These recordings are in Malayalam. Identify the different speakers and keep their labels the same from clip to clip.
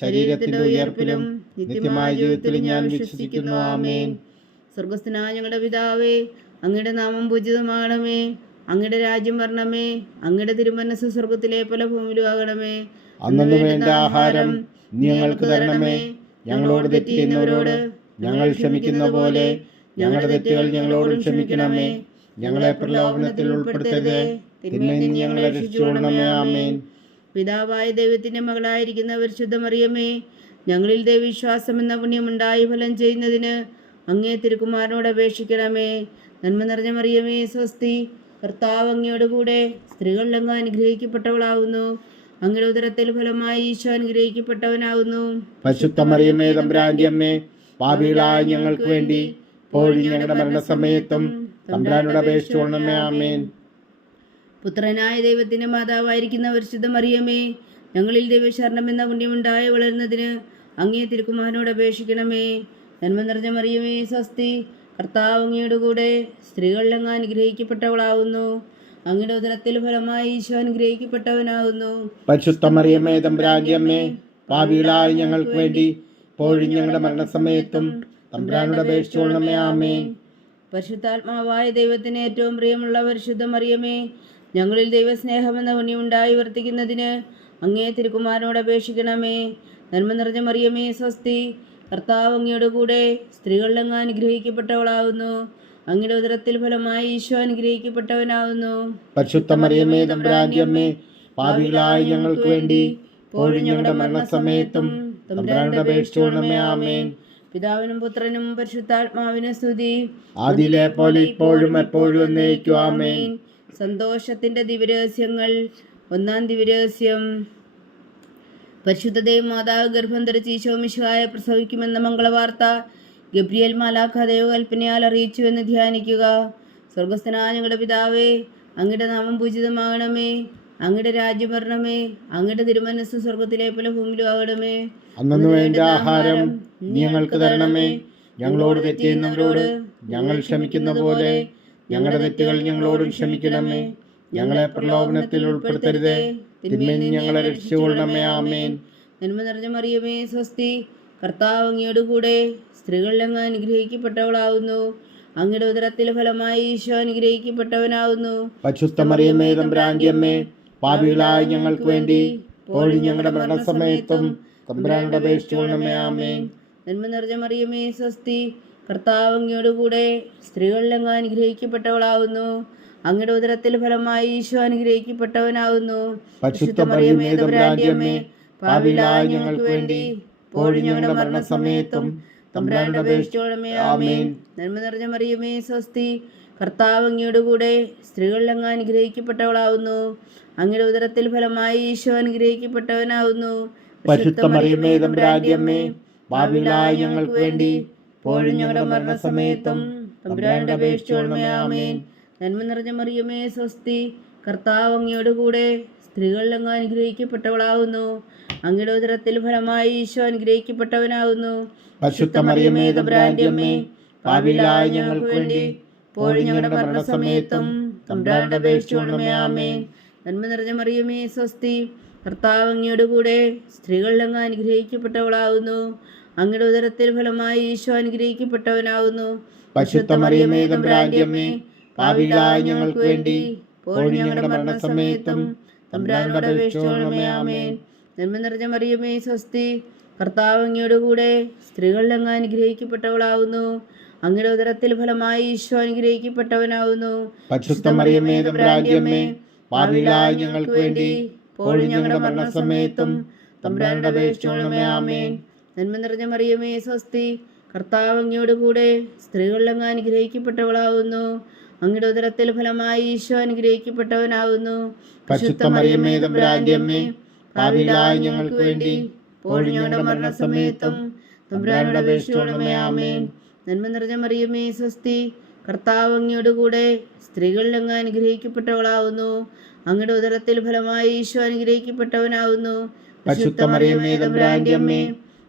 Speaker 1: ശരീരത്തിന്റെ ഉയർപ്പിലും നിത്യമായ ജീവിതത്തിലും ഞാൻ വിശ്വസിക്കുന്നു. ആമേൻ.
Speaker 2: സ്വർഗസ്ഥനായ ഞങ്ങളുടെ പിതാവേ അങ്ങയുടെ നാമം പൂജിതമാകണമേ. അങ്ങയുടെ രാജ്യം വരണമേ. അങ്ങയുടെ തിരുമനസ് സ്വർഗത്തിലെ പല ഭൂമിയിലും ആകണമേ
Speaker 1: അന്നു വേണ്ട ആഹാരം ഞങ്ങൾക്ക് തരണമേ. ഞങ്ങളോട് തെറ്റിയുന്നവരോട് ഞങ്ങൾ ക്ഷമിക്കുന്ന പോലെ ഞങ്ങളുടെ തെറ്റുകൾ ഞങ്ങളോട് ക്ഷമിക്കണമേ. ഞങ്ങളെ പ്രലോഭനത്തിൽ ഉൾപ്പെടുത്തരുത്. തിന്മയിൽ ഞങ്ങളെ രക്ഷിച്ചുകൊള്ളണമേ. ആമേൻ.
Speaker 2: പിതാവായ ദൈവത്തിന്റെ മകളായിരിക്കുന്ന പരിശുദ്ധ മറിയമേ ഞങ്ങളിൽ ദൈവവിശ്വാസം എന്ന പുണ്യമുണ്ടായി ഫലം ചെയ്യുന്നതിന് അങ്ങേ തിരുക്കുമാരനോട് അപേക്ഷിക്കണമേ. നന്മ നിറഞ്ഞ മറിയമേ സ്വസ്തി കർത്താവ് അങ്ങയോട് കൂടെ സ്ത്രീകളിൽ അങ്ങ് അനുഗ്രഹിക്കപ്പെട്ടവളാവുന്നു. അങ്ങയുടെ ഉദരത്തിൽ ഫലമായി ഈശോ അനുഗ്രഹിക്കപ്പെട്ടവനാകുന്നു
Speaker 1: പരിശുദ്ധ മറിയമ്മേ തമ്പുരാന്റെ അമ്മേ പാപികളായ ഞങ്ങൾക്ക് വേണ്ടി ഇപ്പോഴും ഞങ്ങളുടെ മരണസമയത്തും തമ്പുരാനോട് ആമേൻ.
Speaker 2: പുത്രനായ ദൈവത്തിന്റെ മാതാവായിരിക്കുന്ന പരിശുദ്ധ മറിയമേ ഞങ്ങളിൽ ദൈവശരണം എന്ന പുണ്യമുണ്ടായി വളരുന്നതിന് അങ്ങേ തിരുക്കുമാരനോട് അപേക്ഷിക്കണമേ. നന്മ നിറഞ്ഞ മറിയമേ സ്വസ്തി കർത്താവ് അങ്ങയുടെ കൂടെ സ്ത്രീകളിൽ അങ്ങ് അനുഗ്രഹിക്കപ്പെട്ടവളാവുന്നു. അങ്ങയുടെ ഉദരത്തിൽ ഫലമായി ഈശോ അനുഗ്രഹിക്കപ്പെട്ടവനാകുന്നു
Speaker 1: പരിശുദ്ധ മറിയമ്മേ തമ്പുരാന്റെ അമ്മേ പാപികളായ ഞങ്ങൾക്ക് വേണ്ടി ഇപ്പോഴും ഞങ്ങളുടെ മരണസമയത്തും തമ്പ്രാനോട് അപേക്ഷിച്ചോളമേ ആമേ
Speaker 2: പരിശുദ്ധാത്മാവായ ദൈവത്തിന് ഏറ്റവും പ്രിയമുള്ള പരിശുദ്ധ മറിയമേ ഞങ്ങളിൽ ദൈവസ്നേഹമെന്ന പുണ്യമുണ്ടായി വർത്തിക്കുന്നതിന് അങ്ങേ തിരുക്കുമാരനോട് അപേക്ഷിക്കണമേ. നന്മ നിറഞ്ഞ മറിയമേ സ്വസ്തി. കർത്താവ് അങ്ങയുടെ കൂടെ സ്ത്രീകളിലങ്ങ് അനുഗ്രഹിക്കപ്പെട്ടവളാവുന്നു. അങ്ങയുടെ ഉദരത്തിൽ ഫലമായി ഈശോ അനുഗ്രഹിക്കപ്പെട്ടവനാവുന്നു.
Speaker 1: പരിശുദ്ധ മറിയമേ തമ്പുരാന്റെ അമ്മേ പാപികളായ ഞങ്ങൾക്ക് വേണ്ടി ഇപ്പോഴും ഞങ്ങളുടെ മരണസമയത്തും തമ്പുരാനോട് അപേക്ഷിച്ചുകൊള്ളണമേ ആമേൻ.
Speaker 2: പിതാവിനും പുത്രനും പരിശുദ്ധാത്മാവിനും സ്തുതി.
Speaker 1: ആദിയിലെ പോലെ ഇപ്പോഴും എപ്പോഴും എന്നേക്കും ആമേൻ.
Speaker 2: സന്തോഷത്തിന്റെ ദിവരഹസ്യങ്ങൾ ഒന്നാം ദിവരഹസ്യം പരിശുദ്ധ മാതാവ് ഗർഭം ധരിച്ച് പ്രസവിക്കുമെന്ന മംഗളവാർത്ത ഗബ്രിയൽ മാലാഖ ദൈവകൽപ്പനയാൽ അറിയിച്ചു എന്ന് ധ്യാനിക്കുക. സ്വർഗസ്ഥനായ ഞങ്ങളുടെ പിതാവേ അങ്ങയുടെ നാമം പൂജിതമാകണമേ. അങ്ങയുടെ രാജ്യം വരണമേ അങ്ങയുടെ തിരുമനസ് സ്വർഗത്തിലെ പോലെ ഭൂമിയിലും ആകണമേ.
Speaker 1: അന്നു ആഹാരം ഞങ്ങൾക്ക് തരണമേ. ഞങ്ങളോട് തെറ്റ് ചെയ്യുന്നവരോട് ഞങ്ങൾ ക്ഷമിക്കുന്ന പോലെ ഞങ്ങളുടെ തെറ്റുകൾ ഞങ്ങളോടും ക്ഷമിക്കണമേ. ഞങ്ങളെ പ്രലോഭനത്തിൽ ഉൾപ്പെടുത്തരുതേ. തിന്മയിൽ ഞങ്ങളെ രക്ഷിച്ചുകൊള്ളണമേ. ആമേൻ.
Speaker 2: നന്മ നിറഞ്ഞ മറിയമേ സ്വസ്തി. കർത്താവ് അങ്ങയുടെ കൂടെ സ്ത്രീകളിൽ അങ്ങ് അനുഗ്രഹിക്കപ്പെട്ടവളാവുന്നു. അങ്ങയുടെ ഉദരത്തിലെ ഫലമായി ഈശോ അനുഗ്രഹിക്കപ്പെട്ടവനാവുന്നു.
Speaker 1: പരിശുദ്ധ മറിയമേ തമ്പുരാന്റെ അമ്മേ പാപികളായ ഞങ്ങൾക്ക് വേണ്ടി ഇപ്പോഴും ഞങ്ങളുടെ മരണസമയത്തും തമ്പ്രാന്റെ അപേക്ഷിച്ചുകൊള്ളണമേ. ആമേൻ.
Speaker 2: നന്മ നിറഞ്ഞ മറിയമേ സ്വസ്തി. കർത്താവ് അങ്ങയോട് കൂടെ സ്ത്രീകളിൽ അങ്ങ് അനുഗ്രഹിക്കപ്പെട്ടവളാവുന്നു. അങ്ങയുടെ ഉദരത്തിൽ ഫലമായി ഈശോ അനുഗ്രഹിക്കപ്പെട്ടവനാവുന്നു.
Speaker 1: പരിശുദ്ധ മറിയമ്മേ തമ്പുരാന്റെ അമ്മേ പാപികളായ ഞങ്ങൾക്ക് വേണ്ടി ഇപ്പോഴും ഞങ്ങളുടെ മരണസമയത്തും തമ്പുരാനോട് അപേക്ഷിച്ചുകൊള്ളണമേ ആമേൻ.
Speaker 2: നന്മ നിറഞ്ഞ മറിയമേ സ്വസ്തി കർത്താവ് അങ്ങയോട് കൂടെ സ്ത്രീകളിലങ്ങ് അനുഗ്രഹിക്കപ്പെട്ടവളാവുന്നു. അങ്ങയുടെ ഉദരത്തിൽ ഫലമായി ഈശോ അനുഗ്രഹിക്കപ്പെട്ടവനാവുന്നു.
Speaker 1: പരിശുദ്ധ മറിയമ്മേ തമ്പുരാന്റെ അമ്മേ പാപികളായ ഞങ്ങൾക്ക് വേണ്ടി ഇപ്പോഴും ഞങ്ങളുടെ മരണസമയത്തും തമ്പുരാന്റെ അപേക്ഷിച്ചുകൊള്ളണമേ ആമേൻ.
Speaker 2: നന്മ നിറഞ്ഞ മറിയമേ സ്വസ്തി. കർത്താവ് അങ്ങയോട് കൂടെ സ്ത്രീകളിൽ അങ്ങ് അനുഗ്രഹിക്കപ്പെട്ടവളാവുന്നു. അങ്ങയുടെ ഉദരത്തിൽ ഫലമായി ഈശോ അനുഗ്രഹിക്കപ്പെട്ടവനാവുന്നു.
Speaker 1: അശുദ്ധ മറിയമേ തമ്പുരാന്റെ അമ്മേ പാപികളായ ഞങ്ങൾക്ക് വേണ്ടി ഇപ്പോഴും ഞങ്ങളുടെ മരണസമയത്തും തമ്പുരാന്റെ അപേക്ഷിച്ചുകൊള്ളണമേ ആമേൻ.
Speaker 2: നന്മ നിറഞ്ഞ മറിയമേ സ്വസ്തി. കർത്താവ് അങ്ങയുടെ കൂടെ സ്ത്രീകളിൽ അങ്ങ് അനുഗ്രഹിക്കപ്പെട്ടവളാകുന്നു അങ്ങയുടെ ഉദരത്തിൽ ഫലമായി ഈശോ അനുഗ്രഹിക്കപ്പെട്ടവനാകുന്നു
Speaker 1: പരിശുദ്ധ മറിയമേ തമ്പുരാന്റെ അമ്മേ പാപികളായ ഞങ്ങൾക്ക് വേണ്ടി ഞങ്ങളുടെ മരണസമയത്തും തമ്പുരാനോട് ആമേൻ.
Speaker 2: നന്മ നിറഞ്ഞ മറിയമേ സ്വസ്തി കർത്താവ് അങ്ങയുടെ കൂടെ സ്ത്രീകളിൽ അങ്ങ് അനുഗ്രഹിക്കപ്പെട്ടവളാവുന്നു. അങ്ങയുടെ ഉദരത്തിൽ ഫലമായി ഈശോ
Speaker 1: അനുഗ്രഹിക്കപ്പെട്ടവനാവുന്നു. പാപികളായ ഞങ്ങൾക്ക് വേണ്ടി ഞങ്ങളുടെ മരണസമയത്തും തമ്പുരാനോട് അപേക്ഷിച്ചോളമേ ആമേൻ.
Speaker 2: നന്മ നിറഞ്ഞ മറിയമേ സ്വസ്തി. കർത്താവ് അങ്ങയോട് കൂടെ സ്ത്രീകളിലങ്ങ് അനുഗ്രഹിക്കപ്പെട്ടവളാവുന്നു. അങ്ങയുടെ ഉദരത്തിൽ ഫലമായി ഈശോ
Speaker 1: അനുഗ്രഹിക്കപ്പെട്ടവനാവുന്നു. ഞങ്ങൾക്ക് വേണ്ടി മരണസമയത്തും തമ്പുരാനോട് ആമേൻ.
Speaker 2: നന്മ നിറഞ്ഞ മറിയമേ സ്വസ്തി. കർത്താവ് അങ്ങയോട് കൂടെ സ്ത്രീകളിൽ അങ്ങ് അനുഗ്രഹിക്കപ്പെട്ടവളാകുന്നു അങ്ങയുടെ ഉദരത്തിൽ ഫലമായി ഈശോ അനുഗ്രഹിക്കപ്പെട്ടവനാവുന്നു.
Speaker 1: പരിശുദ്ധ മറിയമേ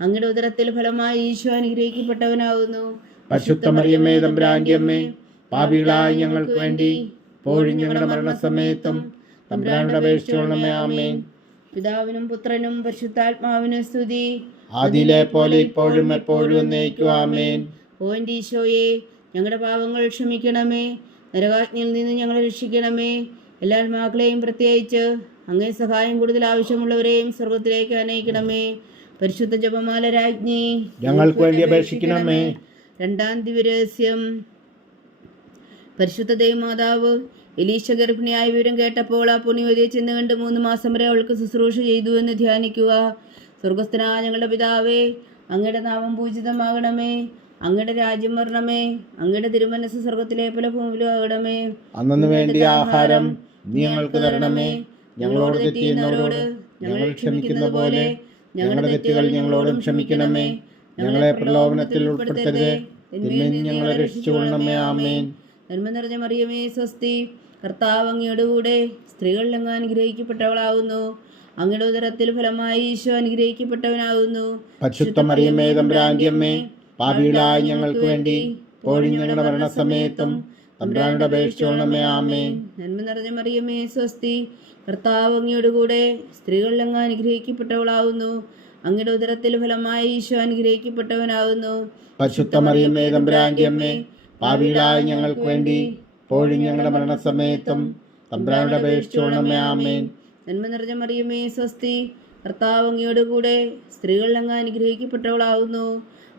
Speaker 2: അങ്ങയുടെ ഉദരത്തിൽ ഫലമായി ഈശോ അനുഗ്രഹിക്കപ്പെട്ടവനാകുന്നു
Speaker 1: പരിശുദ്ധ മറിയമ്മേ തമ്പുരാന്റെ അമ്മേ പാപികളായ ഞങ്ങൾക്ക് വേണ്ടി പോഴും ഞങ്ങളുടെ മരണസമയത്തും തമ്പ്രാനുടെ
Speaker 2: പിതാവിനും പുത്രനും പരിശുദ്ധാത്മാവിനും സ്തുതി.
Speaker 1: ആദിലെ പോലെ ഇപ്പോഴും എപ്പോഴും എന്നേക്കും ആമേൻ.
Speaker 2: ഓ എന്റെ ഈശോയെ ഞങ്ങളുടെ പാപങ്ങൾ ക്ഷമിക്കണമേ. നരകാജ്ഞയിൽ നിന്ന് ഞങ്ങളെ രക്ഷിക്കണമേ. എല്ലാ ആത്മാക്കളെയും പ്രത്യേകിച്ച് അങ്ങേ സഹായം കൂടുതൽ ആവശ്യമുള്ളവരെയും സ്വർഗത്തിലേക്ക് അനയിക്കണമേ. പരിശുദ്ധ ജപമാല രാജ്ഞി
Speaker 1: ഞങ്ങൾക്ക് വേണ്ടി അപേക്ഷിക്കണമേ.
Speaker 2: രണ്ടാം ദിവരഹസ്യം പരിശുദ്ധ ദേവമാതാവ് എലീശ ഗർഭിണിയായ വിവരം കേട്ടപ്പോൾ ആ പുണ്യവതിയെ ചെന്ന് കണ്ട് മൂന്ന് മാസം വരെ അവൾക്ക് ശുശ്രൂഷ ചെയ്തു എന്ന് ധ്യാനിക്കുക. സ്വർഗസ്ഥനായ ഞങ്ങളുടെ പിതാവേ അങ്ങയുടെ നാമം പൂജിതമാകണമേ. അങ്ങയുടെ രാജ്യം വരണമേ. അങ്ങയുടെ തിരുമനസ് സ്വർഗത്തിലെ പല ഭൂമിയിലും ആകണമേ.
Speaker 1: അന്നു വേണ്ടിയ ആഹാരം നീ ഞങ്ങൾക്ക് തരണമേ. ഞങ്ങളോട് തെറ്റിയുന്നവരോട് ഞങ്ങൾ ക്ഷമിക്കുന്ന പോലെ ഞങ്ങളുടെ തെറ്റുകൾ ഞങ്ങളോടും ക്ഷമിക്കണമേ. ഞങ്ങളെ പ്രലോഭനത്തിൽ ഉൾപ്പെടുത്തരുത്. തിന്മയിൽ ഞങ്ങളെ രക്ഷിച്ചുകൊള്ളണമേ. ആമേൻ.
Speaker 2: നന്മ നിറഞ്ഞ മറിയമേ സ്വസ്തി. കർത്താവ് അങ്ങയുടെ കൂടെ സ്ത്രീകളിൽ അങ്ങ് അനുഗ്രഹിക്കപ്പെട്ടവളാകുന്നു അങ്ങയുടെ ഉദരത്തിൽ ഫലമായി ഈശോ അനുഗ്രഹിക്കപ്പെട്ടവനാകുന്നു
Speaker 1: പരിശുദ്ധ മറിയമ്മേ തമ്പുരാന്റെ അമ്മേ. പാപികളായ ഞങ്ങൾക്ക് വേണ്ടി ഇപ്പോഴും ഞങ്ങളുടെ മരണസമയത്തും തമ്പുരാനോട് അപേക്ഷിച്ചോളണമേ ആമേൻ.
Speaker 2: നന്മ നിറഞ്ഞ മറിയമേ സ്വസ്തി. കർത്താവ് അങ്ങയോടുകൂടെ സ്ത്രീകളിൽ അങ്ങ് അനുഗ്രഹിക്കപ്പെട്ടവളാവുന്നു. അങ്ങയുടെ ഉദരത്തിൽ ഫലമായി ഈശോ അനുഗ്രഹിക്കപ്പെട്ടവനാകുന്നു
Speaker 1: മറിയമ്മേ പാപികളായ ഞങ്ങൾക്ക് വേണ്ടി ഞങ്ങളുടെ മരണസമയത്തും തമ്പുരാനോട് ആമേൻ.
Speaker 2: നന്മ നിറഞ്ഞ മറിയമേ സ്വസ്തി കർത്താവ് അങ്ങയോടുകൂടെ സ്ത്രീകളിൽ അങ്ങ് അനുഗ്രഹിക്കപ്പെട്ടവളാവുന്നു.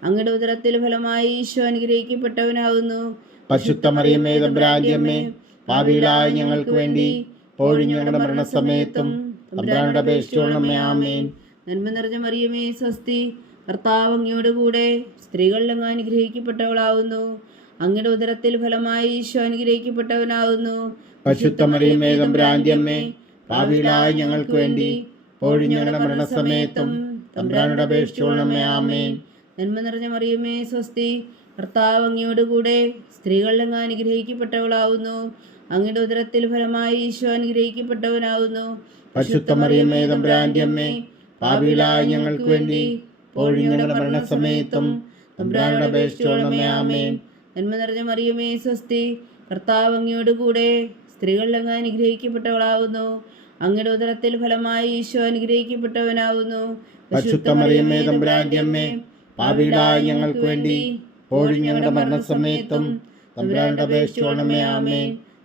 Speaker 2: അങ്ങയുടെ ഉദരത്തിൽ ഫലമായി ഈശോ അനുഗ്രഹിക്കപ്പെട്ടവനാകുന്നു
Speaker 1: പരിശുദ്ധ മറിയമ്മേ പാവികളായ ഞങ്ങൾക്ക് വേണ്ടി ഇപ്പോഴും ഞങ്ങളുടെ മരണസമയത്തും തമ്പുരാനോട് ആമേൻ.
Speaker 2: നന്മ നിറഞ്ഞ മറിയമേ സ്വസ്തി. കർത്താവ് അങ്ങയോട് കൂടെ സ്ത്രീകളിൽ അനുഗ്രഹിക്കപ്പെട്ടവളാവുന്നു. അങ്ങയുടെ ഉദരത്തിൽ ഫലമായി ഈശോ
Speaker 1: അനുഗ്രഹിക്കപ്പെട്ടവനാവുന്നു. പശുത്തമറിയമേ തമ്പ്രാന്തിയമ്മേ അമ്മേ ഞങ്ങൾക്ക് വേണ്ടി ഇപ്പോഴും ഞങ്ങളുടെ മരണസമയത്തും തമ്പുരാനോട് അപേക്ഷിച്ചുകൊള്ളണമേ ആമേൻ.
Speaker 2: നന്മ നിറഞ്ഞ മറിയമേ സ്വസ്തി. കർത്താവ് അങ്ങയോട് കൂടെ സ്ത്രീകളിൽ അങ്ങ് അനുഗ്രഹിക്കപ്പെട്ടവളാകുന്നു അങ്ങയുടെ ഉദരത്തിൽ ഫലമായി ഈശോ അനുഗ്രഹിക്കപ്പെട്ടവനാകുന്നു
Speaker 1: പരിശുദ്ധ മറിയമ്മേ തമ്പുരാന്റെ അമ്മേ പാപികളായ ഞങ്ങൾക്ക് വേണ്ടി ഞങ്ങളുടെ മരണസമയത്തും തമ്പുരാനോട് ആമേൻ.
Speaker 2: നന്മ നിറഞ്ഞ മറിയമേ സ്വസ്തി കർത്താവ് അങ്ങയോട് കൂടെ സ്ത്രീകളിലങ്ങ് അനുഗ്രഹിക്കപ്പെട്ടവളാവുന്നു. അങ്ങയുടെ ഉദരത്തിൽ ഫലമായി ഈശോ അനുഗ്രഹിക്കപ്പെട്ടവനാകുന്നു
Speaker 1: പരിശുദ്ധ മറിയമ്മേ തമ്പുരാന്റെ അമ്മേ പാപികളായ ഞങ്ങൾക്ക് വേണ്ടി ഞങ്ങളുടെ മരണസമയത്തും തമ്പുരാനോട് അപേക്ഷിച്ചുകൊള്ളണമേ ആമേൻ.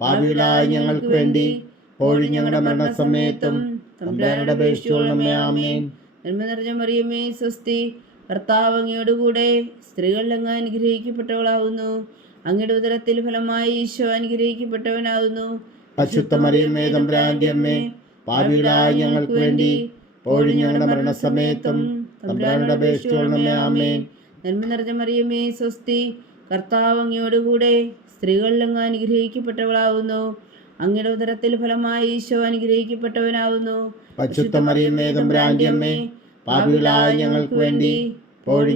Speaker 1: പാപികളായ ഞങ്ങൾക്ക് വേണ്ടി പോഴി ഞങ്ങളുടെ മരണസമയത്തും തമ്പുരാനുടെ ആമേൻ.
Speaker 2: സ്വസ്തി കർത്താവ് അങ്ങയോടുകൂടെ സ്ത്രീകൾ അങ്ങ് അനുഗ്രഹിക്കപ്പെട്ടവളാവുന്നു. അങ്ങയുടെ ഉദരത്തിൽ ഫലമായി ഈശോ അനുഗ്രഹിക്കപ്പെട്ടവനാവുന്നു.
Speaker 1: പരിശുദ്ധ മറിയമേ തമ്പുരാന്റെ അമ്മേ പാപികളായ ഞങ്ങൾക്ക് വേണ്ടി ഞങ്ങളുടെ മരണസമയത്തും തമ്പുരാനുടെ അപേക്ഷിച്ചുകൊള്ളണമേ ആമേൻ.
Speaker 2: നന്മ നിറഞ്ഞ സ്വസ്തി കർത്താവ് അങ്ങയോടുകൂടെ സ്ത്രീകൾ അങ്ങ് അനുഗ്രഹിക്കപ്പെട്ടവളാവുന്നു. അങ്ങയുടെ ഉദരത്തിൽ ഫലമായി ഈശോ അനുഗ്രഹിക്കപ്പെട്ടവനാവുന്നു.
Speaker 1: പാപികളായ ഞങ്ങൾക്ക് വേണ്ടി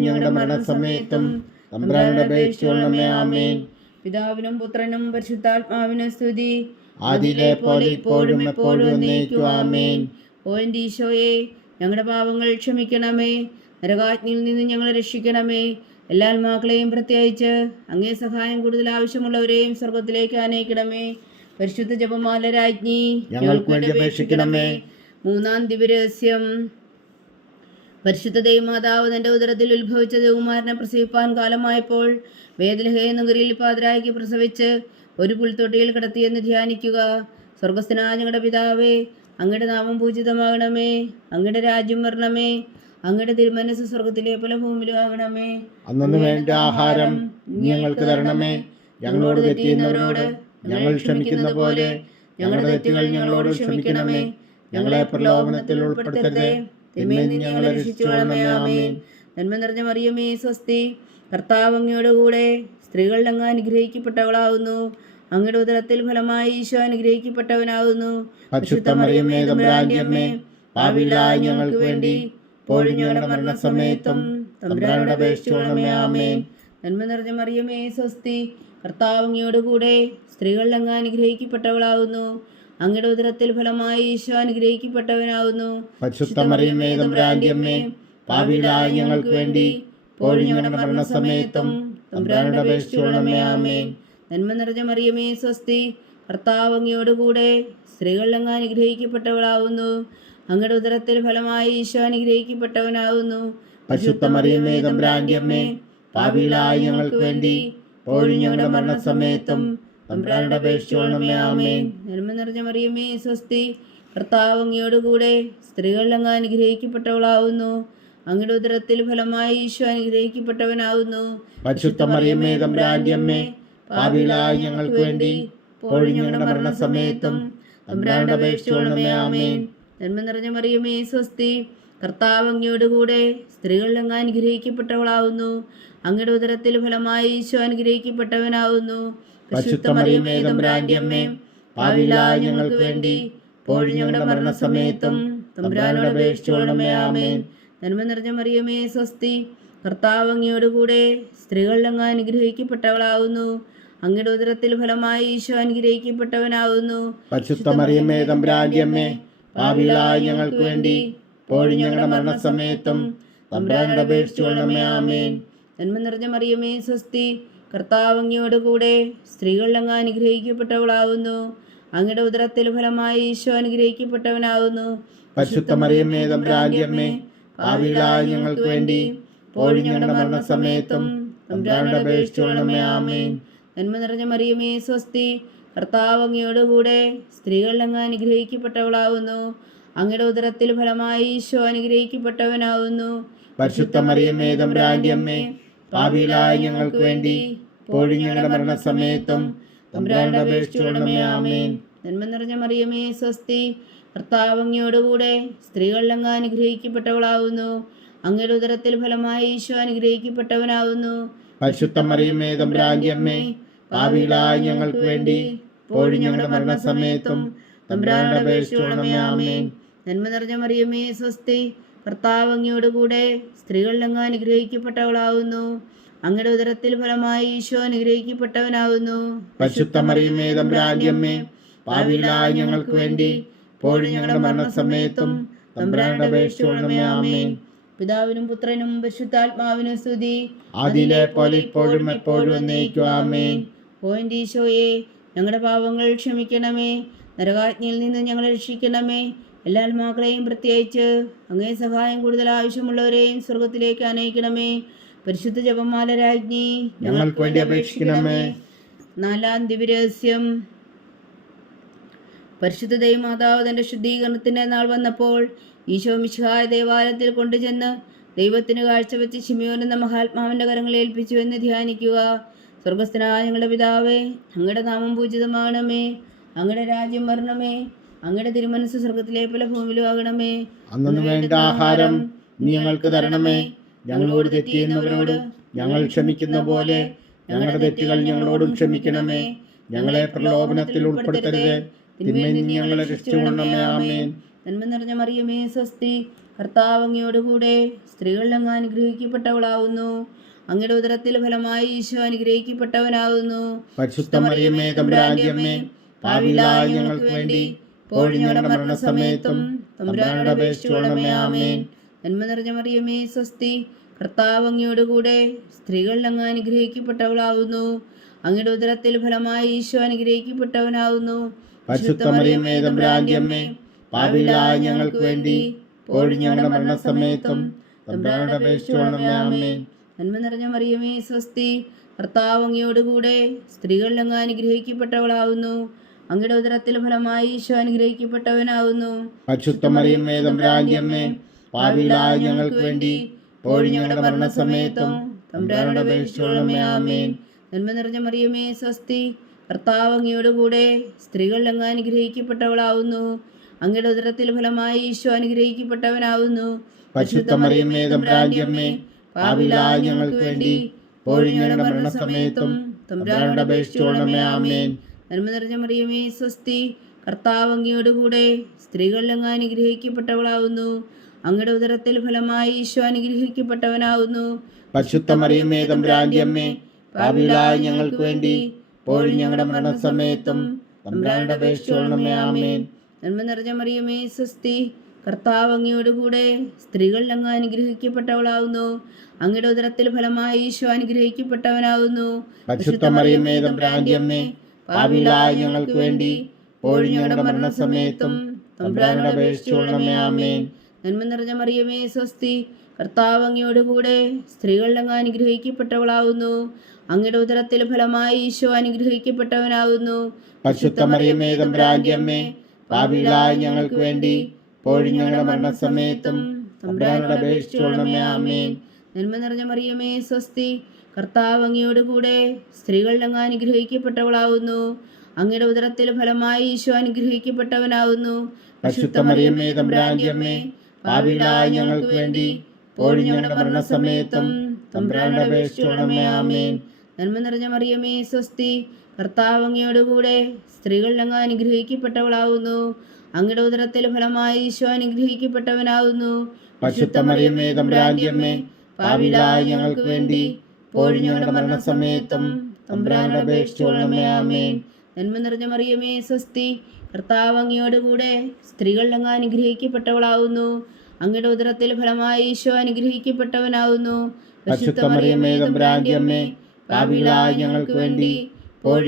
Speaker 1: ഞങ്ങളുടെ മരണസമയത്തും തമ്പുരാനുടെ അപേക്ഷിച്ചുകൊള്ളണമേ ആമേൻ.
Speaker 2: പിതാവിനും പുത്രനും പരിശുദ്ധാത്മാവിനും സ്തുതി.
Speaker 1: അതിലെ പോലെ ഇപ്പോഴും എപ്പോഴും എന്നേക്കും ആമേൻ.
Speaker 2: ഓ എന്റെ ഈശോയെ ഞങ്ങളുടെ പാപങ്ങൾ ക്ഷമിക്കണമേ. നരകാജ്ഞയിൽ നിന്ന് ഞങ്ങളെ രക്ഷിക്കണമേ. എല്ലാ ആത്മാക്കളെയും പ്രത്യേകിച്ച് അങ്ങേ സഹായം കൂടുതൽ ആവശ്യമുള്ളവരെയും സ്വർഗത്തിലേക്ക് ആനയിക്കണമേ. പരിശുദ്ധ ജപമാല രാജ്ഞി
Speaker 1: ഞങ്ങൾക്ക് വേണ്ടി അപേക്ഷിക്കണമേ.
Speaker 2: മൂന്നാം ദിവരഹസ്യം പരിശുദ്ധ ദൈവമാതാവ് തന്റെ ഉദരത്തിൽ ഉത്ഭവിച്ച ദേവുമാരനെ പ്രസവിപ്പാൻ കാലമായപ്പോൾ വേദലഹേ നഗരിയിൽ പാതിരായ്ക്ക് പ്രസവിച്ച് ഒരു പുൽത്തൊട്ടിയിൽ കിടത്തിയെന്ന് ധ്യാനിക്കുക. സ്വർഗസ്ഥനായ ഞങ്ങളുടെ പിതാവേ അങ്ങയുടെ നാമം പൂജിതമാകണമേ. അങ്ങയുടെ രാജ്യം വരണമേ. അങ്ങയുടെ തിരുമനസ് സ്വർഗത്തിലെ പോലെ ഭൂമിയിലും ആകണമേ.
Speaker 1: അന്നു വേണ്ട ആഹാരം ഞങ്ങൾക്ക് തരണമേ. ഞങ്ങളോട് തെറ്റിയുന്നവരോട് ഞങ്ങൾ ക്ഷമിക്കുന്ന പോലെ ഞങ്ങളുടെ തെറ്റുകൾ ഞങ്ങളോട് ക്ഷമിക്കണമേ. ഞങ്ങളെ പ്രലോഭനത്തിൽ ഉൾപ്പെടുത്തരുതേ. തിന്മയിൽ നിന്ന് ഞങ്ങളെ രക്ഷിച്ചുകൊള്ളണമേ ആമേൻ.
Speaker 2: നന്മ നിറഞ്ഞ മറിയമേ സ്വസ്തി. കർത്താവ് അങ്ങയുടെ കൂടെ സ്ത്രീകൾ അങ്ങ് അനുഗ്രഹിക്കപ്പെട്ടവളാവുന്നു. അങ്ങയുടെ ഉദരത്തിൽ ഫലമായി ഈശോ
Speaker 1: അനുഗ്രഹിക്കപ്പെട്ടവനാവുന്നു. പാപികളായ ഞങ്ങൾക്ക് വേണ്ടി ഇപ്പോഴും ഞങ്ങളുടെ മരണസമയത്തും തമ്പുരാനുടെ
Speaker 2: നന്മ നിറഞ്ഞ മറിയമേ സ്വസ്തി. കർത്താവ് കൂടെ സ്ത്രീകൾ അങ്ങ് അനുഗ്രഹിക്കപ്പെട്ടവളാവുന്നു. അങ്ങയുടെ ഉദരത്തിൽ ഫലമായി ഈശോ അനുഗ്രഹിക്കപ്പെട്ടവനാവുന്നു.
Speaker 1: ഞങ്ങൾക്ക് വേണ്ടി ഞങ്ങളുടെ മരണസമയത്തും തമ്പുരാനുടെ
Speaker 2: നന്മ നിറഞ്ഞ മറിയമേ സ്വസ്തി. കർത്താവ് കൂടെ സ്ത്രീകൾ അങ്ങ് അനുഗ്രഹിക്കപ്പെട്ടവളാവുന്നു. അങ്ങയുടെ ഉദരത്തിൽ ഫലമായി ഈശോ അനുഗ്രഹിക്കപ്പെട്ടവനാകുന്നു
Speaker 1: പരിശുദ്ധ മറിയമേ തമ്പുരാന്റെ അമ്മേ പാപികളായ ഞങ്ങൾക്ക് വേണ്ടി ഞങ്ങളുടെ മരണസമയത്തും തമ്പുരാനുടെ
Speaker 2: നന്മ നിറഞ്ഞ മറിയമ്മേ സ്വസ്തി കർത്താവ് അങ്ങയോട് കൂടെ സ്ത്രീകൾ അങ്ങ് അനുഗ്രഹിക്കപ്പെട്ടവളാവുന്നു. അങ്ങയുടെ ഉദരത്തിൽ ഫലമായി ഈശോ അനുഗ്രഹിക്കപ്പെട്ടവനാവുന്നു.
Speaker 1: പരിശുദ്ധ മറിയമേ തമ്പുരാന്റെ അമ്മേ പാപികളായ ഞങ്ങൾക്ക് വേണ്ടി ഇപ്പോഴും ഞങ്ങളുടെ മരണസമയത്തും തമ്പുരാനുടെ അപേക്ഷിച്ചുകൊള്ളണമേ ആമേൻ.
Speaker 2: നന്മ നിറഞ്ഞ മറിയമേ സ്വസ്തി. കർത്താവ് അങ്ങയോട് കൂടെ സ്ത്രീകൾ അങ്ങ് അനുഗ്രഹിക്കപ്പെട്ടവളാവുന്നു. അങ്ങയുടെ ഉദരത്തിൽ ഫലമായി ഈശോ അനുഗ്രഹിക്കപ്പെട്ടവനാവുന്നു.
Speaker 1: പരിശുദ്ധ മറിയമേ തമ്പുരാന്റെ അമ്മേ പാപികളായ ഞങ്ങൾക്ക് വേണ്ടി ഇപ്പോഴും ഞങ്ങളുടെ മരണസമയത്തും തമ്പുരാനുടെ അപേക്ഷിച്ചുകൊള്ളണമേ ആമേൻ.
Speaker 2: നന്മ നിറഞ്ഞ മറിയമേ സ്വസ്തി. കർത്താവ് അങ്ങയോടുകൂടെ സ്ത്രീകൾ അങ്ങ് അനുഗ്രഹിക്കപ്പെട്ടവളാവുന്നു. അങ്ങയുടെ ഉദരത്തിൽ ഫലമായി ഈശോ അനുഗ്രഹിക്കപ്പെട്ടവനാവുന്നു.
Speaker 1: പരിശുദ്ധ മറിയമേ തമ്പുരാന്റെ അമ്മേ പാപികളായ ഞങ്ങൾക്ക് വേണ്ടി ഇപ്പോഴും ഞങ്ങളുടെ മരണസമയത്തും അപേക്ഷിച്ചു അപേക്ഷിച്ചുകൊള്ളണമേ ആമേൻ.
Speaker 2: നന്മ നിറഞ്ഞ മറിയമേ സ്വസ്തി. കർത്താവങ്ങിയോട് കൂടെ സ്ത്രീകൾ അങ്ങ് അനുഗ്രഹിക്കപ്പെട്ടവളാവുന്നു. അങ്ങയുടെ ഉദരത്തിൽ ഫലമായി ഈശോ അനുഗ്രഹിക്കപ്പെട്ടവനാവുന്നു.
Speaker 1: പരിശുദ്ധ മറിയമ്മേ തമ്പ്രാജ്യമ്മേ പാപികളായ ഞങ്ങൾക്ക് വേണ്ടി ഇപ്പോഴും ഞങ്ങളുടെ മരണസമയത്തും തമ്പുരാനുടെ അപേക്ഷിച്ചുകൊള്ളണമേ ആമേൻ.
Speaker 2: നന്മ നിറഞ്ഞ മറിയമേ സ്വസ്തി. കർത്താവ് അങ്ങയോടുകൂടെ സ്ത്രീകൾ അങ്ങ് അനുഗ്രഹിക്കപ്പെട്ടവളാവുന്നു. അങ്ങയുടെ ഉദരത്തിൽ ഫലമായി ഈശോ അനുഗ്രഹിക്കപ്പെട്ടവനാവുന്നു.
Speaker 1: പരിശുദ്ധ മറിയമേ തമ്പുരാന്റെ അമ്മേ ഞങ്ങൾക്ക് വേണ്ടി ഇപ്പോഴും ഞങ്ങളുടെ മരണസമയത്തും തമ്പുരാനുടെ അപേക്ഷിച്ചുകൊള്ളണമേ ആമേൻ.
Speaker 2: നന്മ നിറഞ്ഞ മറിയമേ സ്വസ്തി കർത്താവ് അങ്ങയോടുകൂടെ സ്ത്രീകൾ അങ്ങ് അനുഗ്രഹിക്കപ്പെട്ടവളാവുന്നു. അങ്ങയുടെ ഉദരത്തിൽ ഫലമായി ഈശോ അനുഗ്രഹിക്കപ്പെട്ടവനാവുന്നു.
Speaker 1: പരിശുദ്ധ മറിയമേ തമ്പുരാന്റെ അമ്മേ പാപികളായ ഞങ്ങൾക്ക് വേണ്ടി ഇപ്പോഴും ഞങ്ങളുടെ മരണസമയത്തും തമ്പുരാനോട് അപേക്ഷിച്ചോളമേ ആമേൻ.
Speaker 2: നന്മ നിറഞ്ഞ മറിയമേ സ്വസ്തി. കർത്താവ് കൂടെ സ്ത്രീകൾ അങ്ങ് അനുഗ്രഹിക്കപ്പെട്ടവളാവുന്നു. അങ്ങയുടെ ഉദരത്തിൽ ഫലമായി ഈശോ അനുഗ്രഹിക്കപ്പെട്ടവനാവുന്നു.
Speaker 1: പരിശുദ്ധ മറിയമേ തമ്പുരാന്റെ അമ്മേ ഞങ്ങൾക്ക് വേണ്ടി ഇപ്പോഴും ഞങ്ങളുടെ മരണസമയത്തും തമ്പുരാനുടെ അപേക്ഷിച്ചോളമേ ആമേൻ.
Speaker 2: പിതാവിനും പുത്രനും പരിശുദ്ധാത്മാവിനും സ്തുതി.
Speaker 1: അതിലെ പോലെ ഇപ്പോഴും എപ്പോഴും എന്നേക്കും ആമേൻ.
Speaker 2: ഓ എന്റെ ഈശോയെ ഞങ്ങളുടെ പാപങ്ങൾ ക്ഷമിക്കണമേ. നരകാജ്ഞയിൽ നിന്ന് ഞങ്ങളെ രക്ഷിക്കണമേ. എല്ലാ ആത്മാക്കളെയും പ്രത്യേകിച്ച് അങ്ങേ സഹായം കൂടുതൽ ആവശ്യമുള്ളവരെയും സ്വർഗത്തിലേക്ക് അനയിക്കണമേ. പരിശുദ്ധ ജപമാല രാജ്ഞി
Speaker 1: ഞങ്ങൾക്ക് വേണ്ടി അപേക്ഷിക്കണമേ.
Speaker 2: നാലാം ദിവ്യരഹസ്യം. പരിശുദ്ധ ദൈവമാതാവ് തന്റെ ശുദ്ധീകരണത്തിന്റെ നാൾ വന്നപ്പോൾ ഈശോ മിശിഹായ ദേവാലയത്തിൽ കൊണ്ടുചെന്ന് ദൈവത്തിന് കാഴ്ചവെച്ച് മഹാത്മാവിന്റെ കരങ്ങളെ ഏൽപ്പിച്ചു എന്ന് ധ്യാനിക്കുക. സ്വർഗസ്ഥനായ ഞങ്ങളുടെ പിതാവേ അങ്ങയുടെ നാമം പൂജിതമാണമേ. അങ്ങയുടെ രാജ്യം വരണമേ. അങ്ങയുടെ തിരുമനസ് സ്വർഗത്തിലെ പോലെ ഭൂമിയിലും ആകണമേ.
Speaker 1: അന്നു വേണ്ട ആഹാരം ഞങ്ങൾക്ക് തരണമേ. ഞങ്ങളോട് തെറ്റ് ചെയ്യുന്നവരോട് ഞങ്ങൾ ക്ഷമിക്കുന്ന പോലെ ഞങ്ങളുടെ തെറ്റുകൾ ഞങ്ങളോടും ക്ഷമിക്കണമേ. ഞങ്ങളെ പ്രലോഭനത്തിൽ ഉൾപ്പെടുത്തരുത്. തിന്മയിൽ ഞങ്ങളെ രക്ഷിച്ചുകൊള്ളണമേ ആമേൻ.
Speaker 2: നന്മ നിറഞ്ഞ മറിയമേ സ്വസ്തി. കർത്താവ് അങ്ങയോടുകൂടെ സ്ത്രീകളിൽ അങ്ങ് അനുഗ്രഹിക്കപ്പെട്ടവളാവുന്നു. അങ്ങയുടെ ഉദരത്തിൽ ഫലമായി ഈശോ അനുഗ്രഹിക്കപ്പെട്ടവനാവുന്നു
Speaker 1: പരിശുദ്ധ മറിയമ്മേ തമ്പുരാന്റെ അമ്മേ പാവിലായ ഞങ്ങൾക്ക് വേണ്ടി ഇപ്പോഴും മരണസമയത്തും തമ്പുരാനോട് ആമേൻ.
Speaker 2: നന്മ നിറഞ്ഞ മറിയമേ സ്വസ്തി കർത്താവ് അങ്ങയോടുകൂടെ സ്ത്രീകളിൽ അങ്ങ് അനുഗ്രഹിക്കപ്പെട്ടവളാവുന്നു. അങ്ങയുടെ ഉദരത്തിൽ ഫലമായി ഈശോ അനുഗ്രഹിക്കപ്പെട്ടവനാവുന്നു.
Speaker 1: ഞങ്ങൾക്ക് വേണ്ടി ഇപ്പോഴും മരണസമയത്തും തമ്പുരാനോട് അപേക്ഷിച്ചോളമേ ആമേൻ.
Speaker 2: നന്മ നിറഞ്ഞ മറിയമേ സ്വസ്തി. കർത്താവ് അങ്ങയോടുകൂടെ സ്ത്രീകളിൽ അങ്ങ് അനുഗ്രഹിക്കപ്പെട്ടവളാവുന്നു. അങ്ങയുടെ ഉദരത്തിൽ ഫലമായി ഈശോ അനുഗ്രഹിക്കപ്പെട്ടവനാവുന്നു.
Speaker 1: പാവിലായ ഞങ്ങൾക്ക് വേണ്ടി ഇപ്പോഴും ഞങ്ങളുടെ മരണസമയത്തും തമ്പുരാനോട് അപേക്ഷിച്ചുകൊള്ളണമേ ആമേൻ.
Speaker 2: നന്മ നിറഞ്ഞ മറിയമേ സ്വസ്തി. കർത്താവ് അങ്ങയോടുകൂടെ സ്ത്രീകളിൽ അങ്ങ് അനുഗ്രഹിക്കപ്പെട്ടവളാവുന്നു. അങ്ങയുടെ ഉദരത്തിൽ ഫലമായി ഈശോ അനുഗ്രഹിക്കപ്പെട്ടവനാവുന്നു.
Speaker 1: പരിശുദ്ധ മറിയമ്മേ തമ്പുരാന്റെ ഞങ്ങൾക്ക് വേണ്ടി പോഴിഞ്ഞയുടെ മരണസമയത്തും തമ്പുരാനോട് ആമേൻ.
Speaker 2: നന്മ നിറഞ്ഞ മറിയമേ സ്വസ്തി. കർത്താവ് അങ്ങയോടുകൂടെ സ്ത്രീകളിൽ അങ്ങ് അനുഗ്രഹിക്കപ്പെട്ടവളാവുന്നു. അങ്ങയുടെ ഉദരത്തിൽ ഫലമായി ഈശോ അനുഗ്രഹിക്കപ്പെട്ടവനാവുന്നു.
Speaker 1: പരിശുദ്ധ മറിയമ്മേ തമ്പുരാന്റെ അമ്മേ ഞങ്ങൾക്ക് വേണ്ടി ഞങ്ങളുടെ മരണസമയത്തും തമ്പുരാനോട് ആമേൻ.
Speaker 2: നന്മ നിറഞ്ഞ മറിയമേ സ്വസ്തി. കർത്താവ് അങ്ങയോടുകൂടെ സ്ത്രീകൾ അങ്ങ് അനുഗ്രഹിക്കപ്പെട്ടവളാവുന്നു. അങ്ങയുടെ ഉദരത്തിൽ ഫലമായി ഈശോ അനുഗ്രഹിക്കപ്പെട്ടവനാവുന്നു.
Speaker 1: ഞങ്ങൾക്ക് വേണ്ടി ഞങ്ങളുടെ മരണസമയത്തും
Speaker 2: നന്മ നിറഞ്ഞ മറിയമേ സ്വസ്തി. കർത്താവ് അങ്ങയോടുകൂടെ സ്ത്രീകൾ അങ്ങ് അനുഗ്രഹിക്കപ്പെട്ടവളാവുന്നു. അങ്ങയുടെ ഉദരത്തിൽ ഫലമായി ഈശോ അനുഗ്രഹിക്കപ്പെട്ടവനാവുന്നു.
Speaker 1: പരിശുദ്ധ മറിയമേ തമ്പുരാന്റെ അമ്മേ പാവിലായ ഞങ്ങൾക്ക് വേണ്ടി ഇപ്പോഴും ഞങ്ങളുടെ മരണസമയത്തും തമ്പുരാനോട് ആമേൻ.
Speaker 2: നന്മ നിറഞ്ഞ മറിയമേ സ്വസ്തി. കർത്താവ് അങ്ങയോട് കൂടെ സ്ത്രീകൾ അങ്ങ് അനുഗ്രഹിക്കപ്പെട്ടവളാവുന്നു. അങ്ങയുടെ ഉദരത്തിൽ ഫലമായി ഈശോ അനുഗ്രഹിക്കപ്പെട്ടവനാവുന്നു.
Speaker 1: പരിശുദ്ധ മറിയമ്മേ ഞങ്ങൾക്ക് വേണ്ടി ഇപ്പോഴും ഞങ്ങളുടെ മരണസമയത്തും തമ്പുരാനോട് അപേക്ഷിച്ചുകൊള്ളണമേ ആമേൻ.
Speaker 2: നന്മ നിറഞ്ഞ മറിയമേ സ്വസ്തി. കർത്താവ് അങ്ങയോട് കൂടെ സ്ത്രീകൾ അങ്ങ് അനുഗ്രഹിക്കപ്പെട്ടവളാവുന്നു. അങ്ങയുടെ ഉദരത്തിൽ ഫലമായി ഈശോ
Speaker 1: അനുഗ്രഹിക്കപ്പെട്ടവനാകുന്നു. പാവിലായ ഞങ്ങൾക്ക് വേണ്ടി മരണസമയത്തും തമ്പുരാനോട് അപേക്ഷിച്ചുകൊള്ളണമേ ആമേൻ.
Speaker 2: നന്മ നിറഞ്ഞ മറിയമേ സ്വസ്തി കർത്താവ് അങ്ങയോടുകൂടെ സ്ത്രീകളിൽ അങ്ങ് അനുഗ്രഹിക്കപ്പെട്ടവളാവുന്നു. അങ്ങയുടെ ഉദരത്തിൽ ഫലമായി ഈശോ അനുഗ്രഹിക്കപ്പെട്ടവനാവുന്നു.
Speaker 1: പാവിലായ ഞങ്ങൾക്ക് വേണ്ടി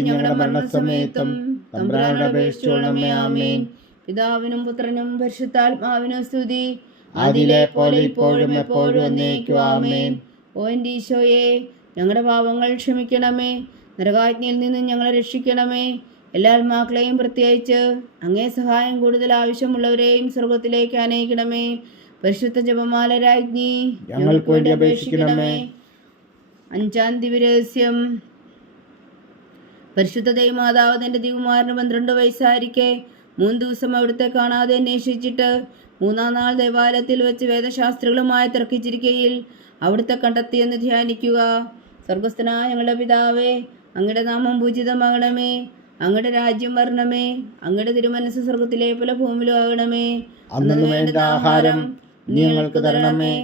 Speaker 1: ഞങ്ങളുടെ മരണസമയത്തും തമ്പുരാനോട് അപേക്ഷിച്ചുകൊള്ളണമേ ആമേൻ.
Speaker 2: പിതാവിനും പുത്രനും പരിശുദ്ധാത്മാവിനും സ്തുതി.
Speaker 1: അതിലെ പോലെ ഇപ്പോഴും എപ്പോഴും എന്നേക്കും ആമേൻ.
Speaker 2: ഓ എന്റെ ഈശോയെ ഞങ്ങളുടെ പാവങ്ങൾ ക്ഷമിക്കണമേ. നരകാജ്ഞയിൽ നിന്ന് ഞങ്ങളെ രക്ഷിക്കണമേ. എല്ലാ ആത്മാക്കളെയും പ്രത്യേകിച്ച് അങ്ങേ സഹായം കൂടുതൽ ആവശ്യമുള്ളവരെയും സ്വർഗത്തിലേക്ക് അനയിക്കണമേ പരിശുദ്ധ ജപമാല രാജ്ഞി
Speaker 1: ഞങ്ങൾക്ക് വേണ്ടി അപേക്ഷിക്കണമേ.
Speaker 2: അഞ്ചാം ദിവരഹസ്യം പരിശുദ്ധ ദൈവമാതാവ് തന്റെ ദിവകുമാരന് പന്ത്രണ്ട് വയസ്സായിരിക്കെ. മൂന്ന് ദിവസം അവിടുത്തെ കാണാതെ അന്വേഷിച്ചിട്ട് മൂന്നാം നാൾ ദേവാലയത്തിൽ വെച്ച് വേദശാസ്ത്രികളുമായി തർക്കിച്ചിരിക്കയിൽ അവിടുത്തെ കണ്ടെത്തിയെന്ന് ധ്യാനിക്കുക. സ്വർഗസ്ഥനായ ഞങ്ങളുടെ പിതാവേ അങ്ങയുടെ നാമം പൂജിതമാകണമേ അങ്ങയുടെ രാജ്യം വരണമേ അങ്ങയുടെ തിരുമനസ് സ്വർഗത്തിലെ പോലെ ഭൂമിയിലും ആകണമേ.
Speaker 1: അന്നു വേണ്ട ആഹാരം ഞങ്ങൾക്ക് തരണമേ.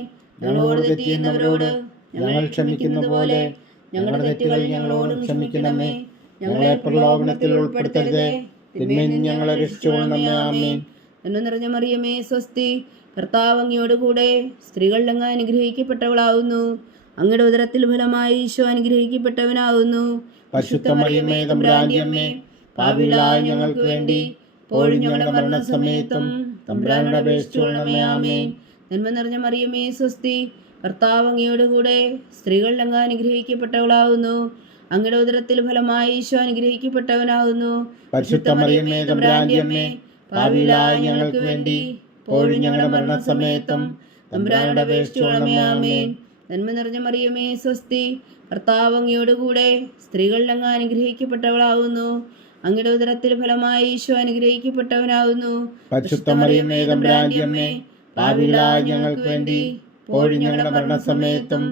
Speaker 1: ഞങ്ങളോട് തെറ്റിയുന്നവരോട് ഞങ്ങൾ ക്ഷമിക്കുന്ന പോലെ ഞങ്ങളുടെ തെറ്റുകൾ ഞങ്ങളോട് ക്ഷമിക്കണമേ. ഞങ്ങളെ പ്രലോഭനത്തിൽ ഉൾപ്പെടുത്തരുത്. തിന്മയിൽ ഞങ്ങളെ രക്ഷിച്ചുകൊള്ളണമേ ആമേൻ.
Speaker 2: നിറഞ്ഞ മറിയമേ സ്വസ്തി. കർത്താവ് അങ്ങയോടുകൂടെ സ്ത്രീകൾ അങ്ങ് അനുഗ്രഹിക്കപ്പെട്ടവളാവുന്നു. അങ്ങയുടെ ഉദരത്തിൽ ഫലമായി ഈശോ അനുഗ്രഹിക്കപ്പെട്ടവനാവുന്നു.
Speaker 1: പരിശുദ്ധ മറിയമേ ഞങ്ങൾക്ക് വേണ്ടി ഇപ്പോഴും ഞങ്ങളുടെ മരണസമയത്തും
Speaker 2: തമ്പുരാനോട് അപേക്ഷിച്ചുകൊള്ളണമേ ആമേൻ. നന്മ നിറഞ്ഞ മറിയമേ സ്വസ്തി. കർത്താവ് അങ്ങയോട് കൂടെ സ്ത്രീകൾ അങ്ങ് അനുഗ്രഹിക്കപ്പെട്ടവളാകുന്നു അങ്ങയുടെ ഉദരത്തിൽ ഫലമായി ഈശോ അനുഗ്രഹിക്കപ്പെട്ടവനാകുന്നു.
Speaker 1: പരിശുദ്ധ മറിയമ്മേ തമ്പുരാന്റെ അമ്മേ പാപികളായ ഞങ്ങൾക്ക് വേണ്ടി ഇപ്പോഴും ഞങ്ങളുടെ മരണസമയത്തും
Speaker 2: തമ്പുരാനോട് അപേക്ഷിച്ചുകൊള്ളണമേ ആമേൻ. നന്മ നിറഞ്ഞ മറിയമേ സ്വസ്തി കർത്താവ് കൂടെ സ്ത്രീകൾ അങ്ങ് അനുഗ്രഹിക്കപ്പെട്ടവളാകുന്നു. അങ്ങയുടെ ഉദരത്തിൽ ഫലമായി ഈശോ
Speaker 1: പാപികളായ ഞങ്ങൾക്ക് വേണ്ടി ഇപ്പോഴും ഞങ്ങളുടെ മരണസമയത്തും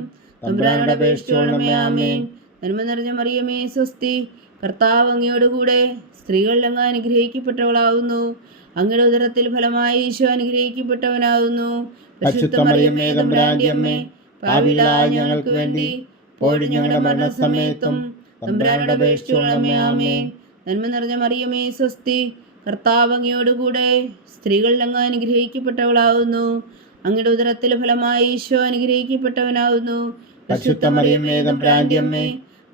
Speaker 1: തമ്പുരാനോട് അപേക്ഷിച്ചുകൊള്ളണമേ ആമേൻ.
Speaker 2: നന്മ നിറഞ്ഞ മറിയമേ സ്വസ്തി. കർത്താവ് അങ്ങയോടുകൂടെ സ്ത്രീകൾ അങ്ങ് അനുഗ്രഹിക്കപ്പെട്ടവളാകുന്നു അങ്ങയുടെ ഉദരത്തിൽ ഫലമായി ഈശോ അനുഗ്രഹിക്കപ്പെട്ടവനാകുന്നു
Speaker 1: പരിശുദ്ധ മറിയമ്മേ തമ്പുരാന്റെ അമ്മേ ഞങ്ങൾക്ക് വേണ്ടി ഇപ്പോഴും ഞങ്ങളുടെ മരണസമയത്തും
Speaker 2: തമ്പുരാനോട് ആമേൻ നന്മ നിറഞ്ഞ മറിയമേ സ്വസ്തി. കർത്താവ് അങ്ങയോടുകൂടെ സ്ത്രീകൾ അങ്ങ് അനുഗ്രഹിക്കപ്പെട്ടവളാകുന്നു അങ്ങയുടെ ഉദരത്തിൽ ഫലമായി ഈശോ അനുഗ്രഹിക്കപ്പെട്ടവനാകുന്നു
Speaker 1: പരിശുദ്ധ മറിയമ്മേ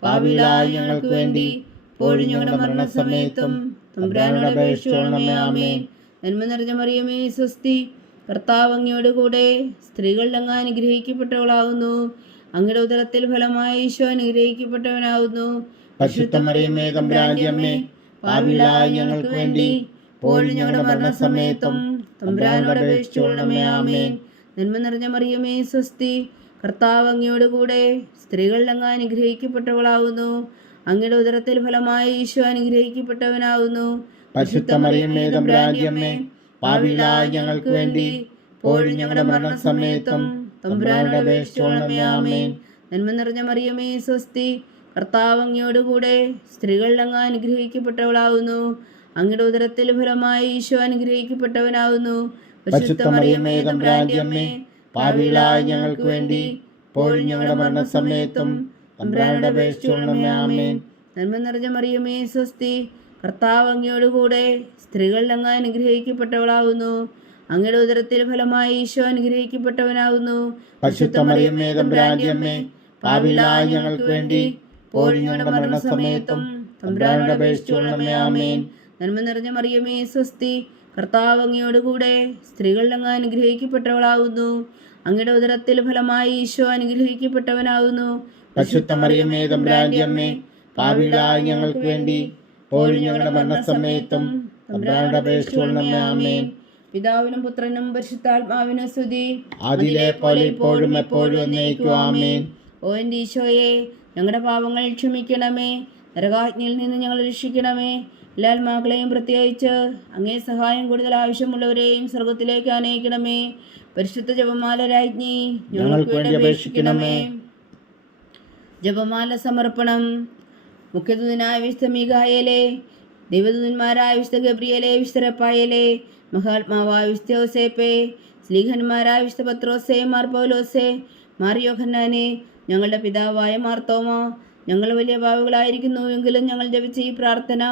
Speaker 1: പാപികളായ ഞങ്ങൾക്ക് വേണ്ടി ഇപ്പോഴും ഞങ്ങളുടെ മരണസമയത്തും
Speaker 2: തമ്പുരാനോട് അപേക്ഷിച്ചോളമേ നന്മ നിറഞ്ഞ മറിയമേ സ്വസ്തി. കർത്താവ് അങ്ങയോട് കൂടെ സ്ത്രീകൾ അങ്ങ് അനുഗ്രഹിക്കപ്പെട്ടവളാകുന്നു അങ്ങയുടെ ഉദരത്തിൽ ഫലമായ ഈശോ അനുഗ്രഹിക്കപ്പെട്ടവനാകുന്നു
Speaker 1: പരിശുദ്ധ മറിയമ്മേ തമ്പുരാന്റെ അമ്മേ പാപികളായ ഞങ്ങൾക്ക് വേണ്ടി ഇപ്പോഴും ഞങ്ങളുടെ മരണസമയത്തും
Speaker 2: തമ്പുരാനോട് അപേക്ഷിച്ചോളമേ ആമേ നന്മ നിറഞ്ഞ മറിയമേ സ്വസ്തി. കർത്താവ് അങ്ങയോടുകൂടെ സ്ത്രീകൾ അങ്ങ് അനുഗ്രഹിക്കപ്പെട്ടവളാകുന്നു അങ്ങയുടെ ഉദരത്തിൽ ഫലമായി ഈശോ അനുഗ്രഹിക്കപ്പെട്ടവനാകുന്നു
Speaker 1: ഞങ്ങൾക്ക് വേണ്ടി പോഴും ഞങ്ങളുടെ മരണസമയത്തും
Speaker 2: തമ്പുരാനോട് നന്മ നിറഞ്ഞ മറിയമേ സ്വസ്തി കർത്താവ് അങ്ങയോടുകൂടെ സ്ത്രീകൾ അങ്ങ് അനുഗ്രഹിക്കപ്പെട്ടവളാകുന്നു അങ്ങയുടെ ഉദരത്തിൽ ഫലമായി ഈശോ അനുഗ്രഹിക്കപ്പെട്ടവനാകുന്നു
Speaker 1: പരിശുദ്ധ മറിയമേ തമ്പുരാന്റെ അമ്മേ പാപികളായ ഞങ്ങൾക്ക് വേണ്ടി ഇപ്പോഴും ഞങ്ങളുടെ മരണസമയത്തും അപേക്ഷിച്ചുകൊള്ളണമേ ആമേൻ.
Speaker 2: നന്മ നിറഞ്ഞ മറിയമേ സ്വസ്തി. കർത്താവ് അങ്ങയോടുകൂടെ സ്ത്രീകൾ അങ്ങ് അനുഗ്രഹിക്കപ്പെട്ടവളാകുന്നു അങ്ങയുടെ ഉദരത്തിൽ ഫലമായി ഈശോ അനുഗ്രഹിക്കപ്പെട്ടവനാകുന്നു
Speaker 1: ഞങ്ങൾക്ക് വേണ്ടി മരണസമയത്തും തമ്പുരാനോട് അപേക്ഷിച്ചുകൊള്ളണമേ ആമേൻ.
Speaker 2: നന്മ നിറഞ്ഞ മറിയമേ സ്വസ്തി. കർത്താവ് അങ്ങയോടുകൂടെ സ്ത്രീകൾ അങ്ങ് അനുഗ്രഹിക്കപ്പെട്ടവളാകുന്നു അങ്ങയുടെ ഉദരത്തിൽ ഫലമായി ഈശോ അനുഗ്രഹിക്കപ്പെട്ടവനാകുന്നു
Speaker 1: പരിശുദ്ധ മറിയമ്മേ തമ്പുരാന്റെ ഞങ്ങൾക്ക് വേണ്ടി ഇപ്പോഴും ഞങ്ങളുടെ മരണസമയത്തും തമ്പുരാനോട് അപേക്ഷിച്ചുകൊള്ളണമേ ആമേൻ.
Speaker 2: പിതാവിനും പുത്രനും പരിശുദ്ധാത്മാവിനും സ്തുതി.
Speaker 1: അതിലെ പോലെ ഇപ്പോഴും എപ്പോഴും എന്നേക്കും ആമേൻ.
Speaker 2: ഓ എന്റെ ഈശോയെ ഞങ്ങളുടെ പാപങ്ങൾ ക്ഷമിക്കണമേ. നരകാജ്ഞയിൽ നിന്ന് ഞങ്ങൾ രക്ഷിക്കണമേ. എല്ലാ ആത്മാക്കളെയും പ്രത്യേകിച്ച് അങ്ങേ സഹായം കൂടുതൽ ആവശ്യമുള്ളവരെയും സ്വർഗത്തിലേക്ക് ആനയിക്കണമേ. പരിശുദ്ധ ജപമാല രാജ്ഞി
Speaker 1: ഞങ്ങൾക്ക് വേണ്ടി അപേക്ഷിക്കണമേ.
Speaker 2: ജപമാല സമർപ്പണം. മുഖ്യദൂതനായ വിശുദ്ധ മീകായലെ ദൈവദൂതന്മാരായ വിശുദ്ധ ഗബ്രിയലെ വിശുദ്ധ റപ്പായലെ മഹാത്മാവായ വിശുദ്ധ സ്ലീഹന്മാരായ വിശുദ്ധ പത്രോസെ മാർ പൗലോസെ മാർ യോഹന്നാനെ ഞങ്ങളുടെ പിതാവായ മാർത്തോമ ഞങ്ങൾ വലിയ ഭാവുകളായിരിക്കുന്നു എങ്കിലും ഞങ്ങൾ ജപിച്ച ഈ പ്രാർത്ഥന